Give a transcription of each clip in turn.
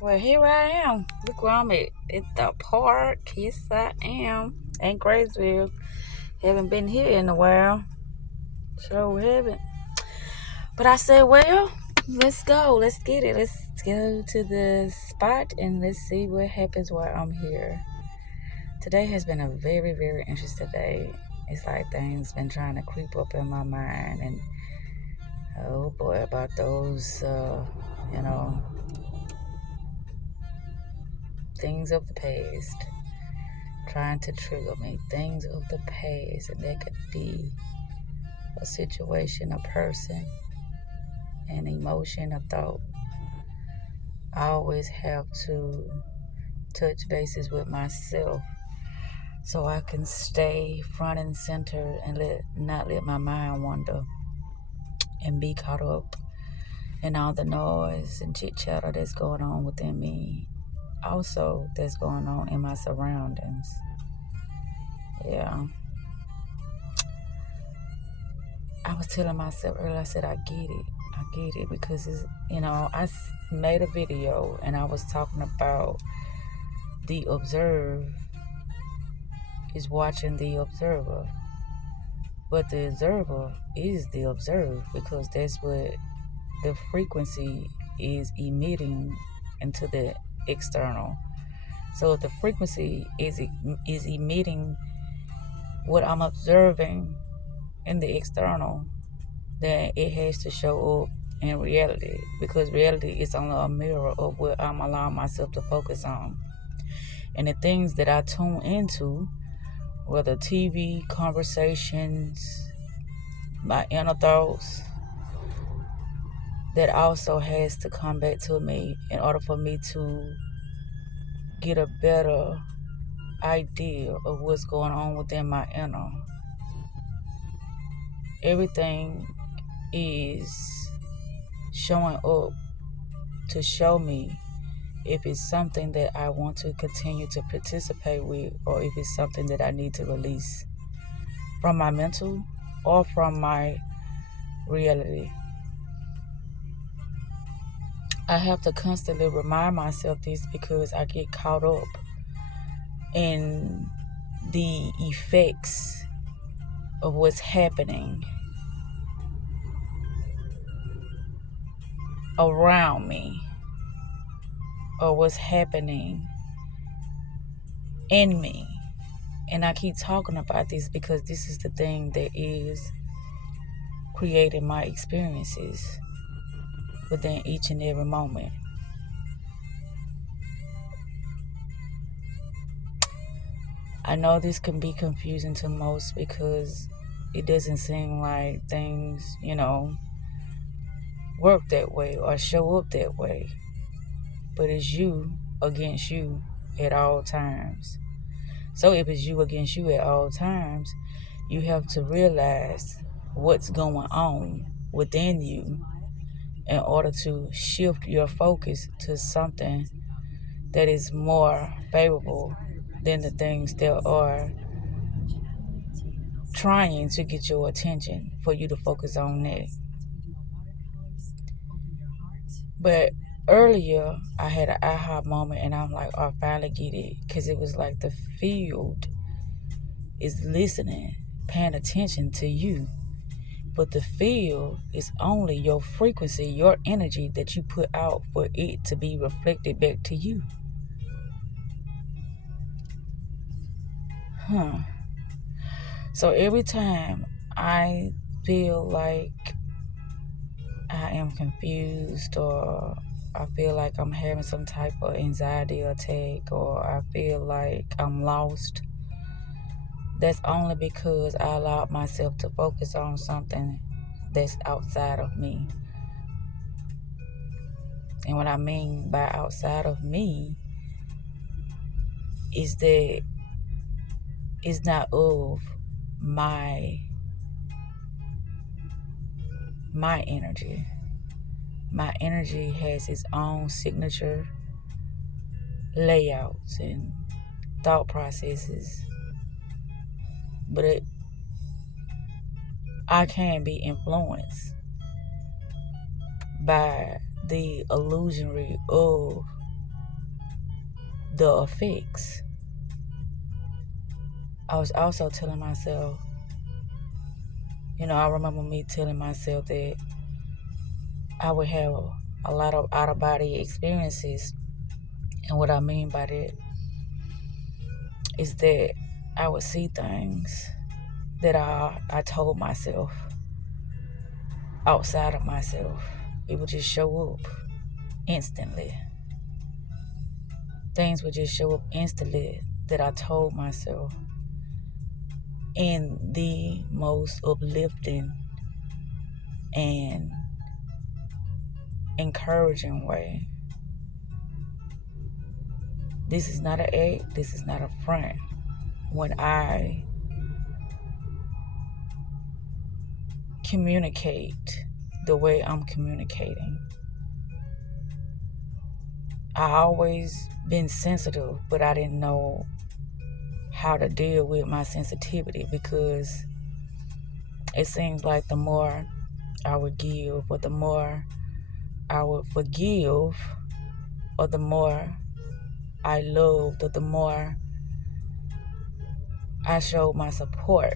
Well, here I am. Look where I'm at the park. Yes, I am. In Graysville. Haven't been here in a while. Sure haven't. But I said, well, let's go. Let's get it. Let's go to the spot and let's see what happens while I'm here. Today has been a very, very interesting day. It's like things been trying to creep up in my mind, and oh boy, about those, things of the past trying to trigger me. Things of the past, and that could be a situation, a person, an emotion, a thought. I always have to touch bases with myself so I can stay front and center and not let my mind wander and be caught up in all the noise and chit chatter that's going on within me. Also, that's going on in my surroundings. Yeah. I was telling myself earlier, I said, I get it. I get it because, I made a video and I was talking about the observe is watching the observer. But the observer is the observed because that's what the frequency is emitting into the external. So if the frequency is emitting what I'm observing in the external, then it has to show up in reality, because reality is only a mirror of what I'm allowing myself to focus on. And the things that I tune into, whether TV, conversations, my inner thoughts, that also has to come back to me in order for me to get a better idea of what's going on within my inner. Everything is showing up to show me if it's something that I want to continue to participate with, or if it's something that I need to release from my mental or from my reality. I have to constantly remind myself this because I get caught up in the effects of what's happening around me, or what's happening in me. And I keep talking about this because this is the thing that is creating my experiences within each and every moment. I know this can be confusing to most because it doesn't seem like things, work that way or show up that way. But it's you against you at all times. So if it's you against you at all times, you have to realize what's going on within you in order to shift your focus to something that is more favorable than the things that are trying to get your attention for you to focus on that. But earlier, I had an aha moment, and I'm like, oh, I finally get it. Because it was like the field is listening, paying attention to you. But the field is only your frequency, your energy that you put out for it to be reflected back to you. So every time I feel like I am confused, or I feel like I'm having some type of anxiety attack, or I feel like I'm lost, that's only because I allowed myself to focus on something that's outside of me. And what I mean by outside of me is that it's not of my energy. My energy has its own signature layouts and thought processes, but I can be influenced by the illusionary of the effects. I was also telling myself, I remember me telling myself that I would have a lot of out-of-body experiences. And what I mean by that is that I would see things that I told myself outside of myself. It would just show up instantly. Things would just show up instantly that I told myself in the most uplifting and encouraging way. This is not an act. This is not a front. When I communicate the way I'm communicating, I always been sensitive, but I didn't know how to deal with my sensitivity, because it seems like the more I would give, or the more I would forgive, or the more I loved, or the more I showed my support,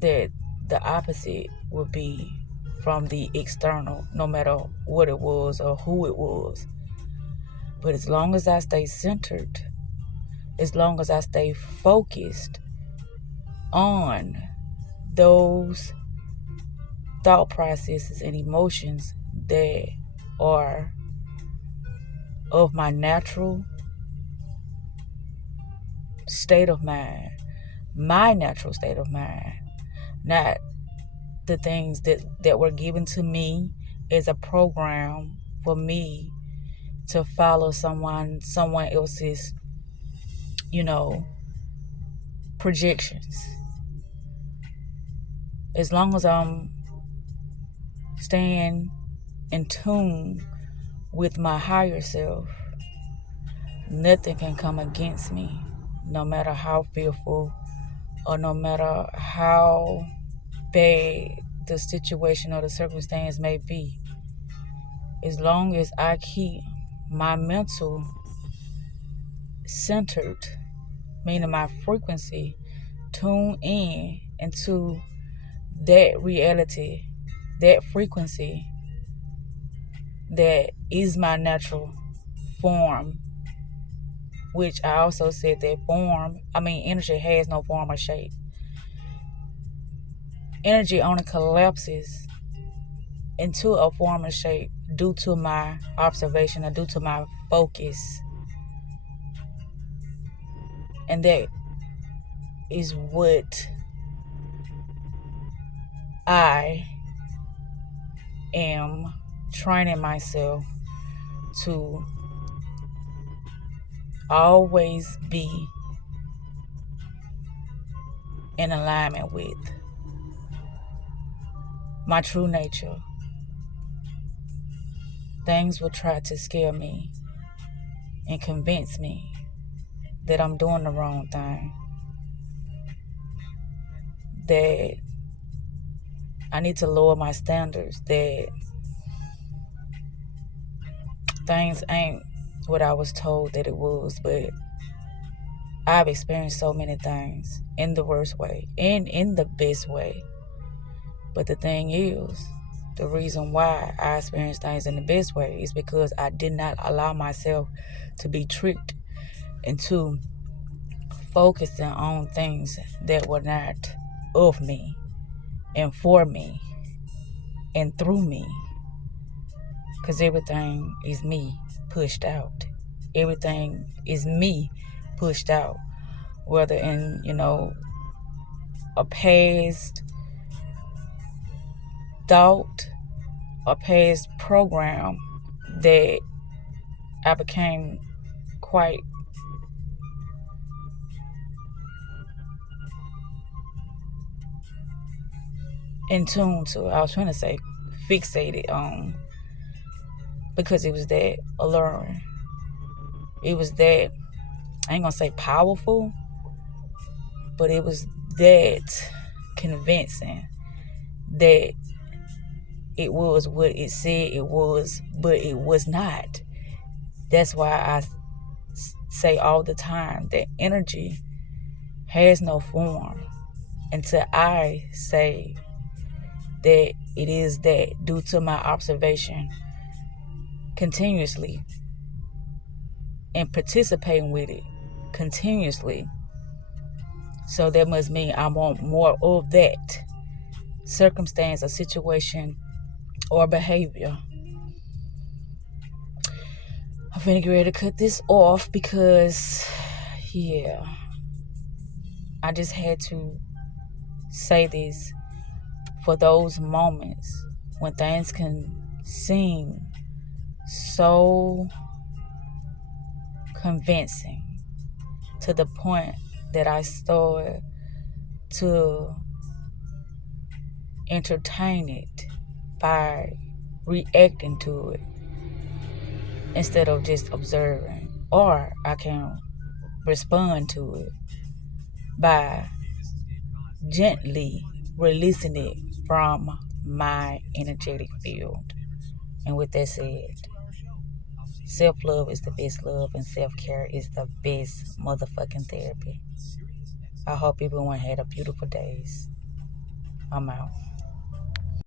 that the opposite would be from the external, no matter what it was or who it was. But as long as I stay centered, as long as I stay focused on those thought processes and emotions that are of my natural state of mind, my natural state of mind, not the things that were given to me as a program for me to follow someone else's, projections. As long as I'm staying in tune with my higher self, nothing can come against me, no matter how fearful or no matter how bad the situation or the circumstance may be. As long as I keep my mental centered, meaning my frequency tuned in into that reality, that frequency that is my natural form, which I also said that energy has no form or shape. Energy only collapses into a form or shape due to my observation or due to my focus. And that is what I am training myself to always be in alignment with my true nature. Things will try to scare me and convince me that I'm doing the wrong thing, that I need to lower my standards, that things ain't what I was told that it was. But I've experienced so many things in the worst way and in the best way. But the thing is, the reason why I experienced things in the best way is because I did not allow myself to be tricked into focusing on things that were not of me and for me and through me. Because everything is me pushed out. Everything is me pushed out. Whether in, a past thought, a past program that I became quite in tune to. I was trying to say fixated on, because it was that alluring. It was that, I ain't gonna say powerful, but it was that convincing that it was what it said it was, but it was not. That's why I say all the time that energy has no form until I say that it is that, due to my observation continuously and participating with it continuously. So that must mean I want more of that circumstance or situation or behavior. I'm finna get ready to cut this off because, yeah, I just had to say this for those moments when things can seem so convincing to the point that I start to entertain it by reacting to it instead of just observing. Or I can respond to it by gently releasing it from my energetic field. And with that said, self-love is the best love and self-care is the best motherfucking therapy. I hope everyone had a beautiful day. I'm out.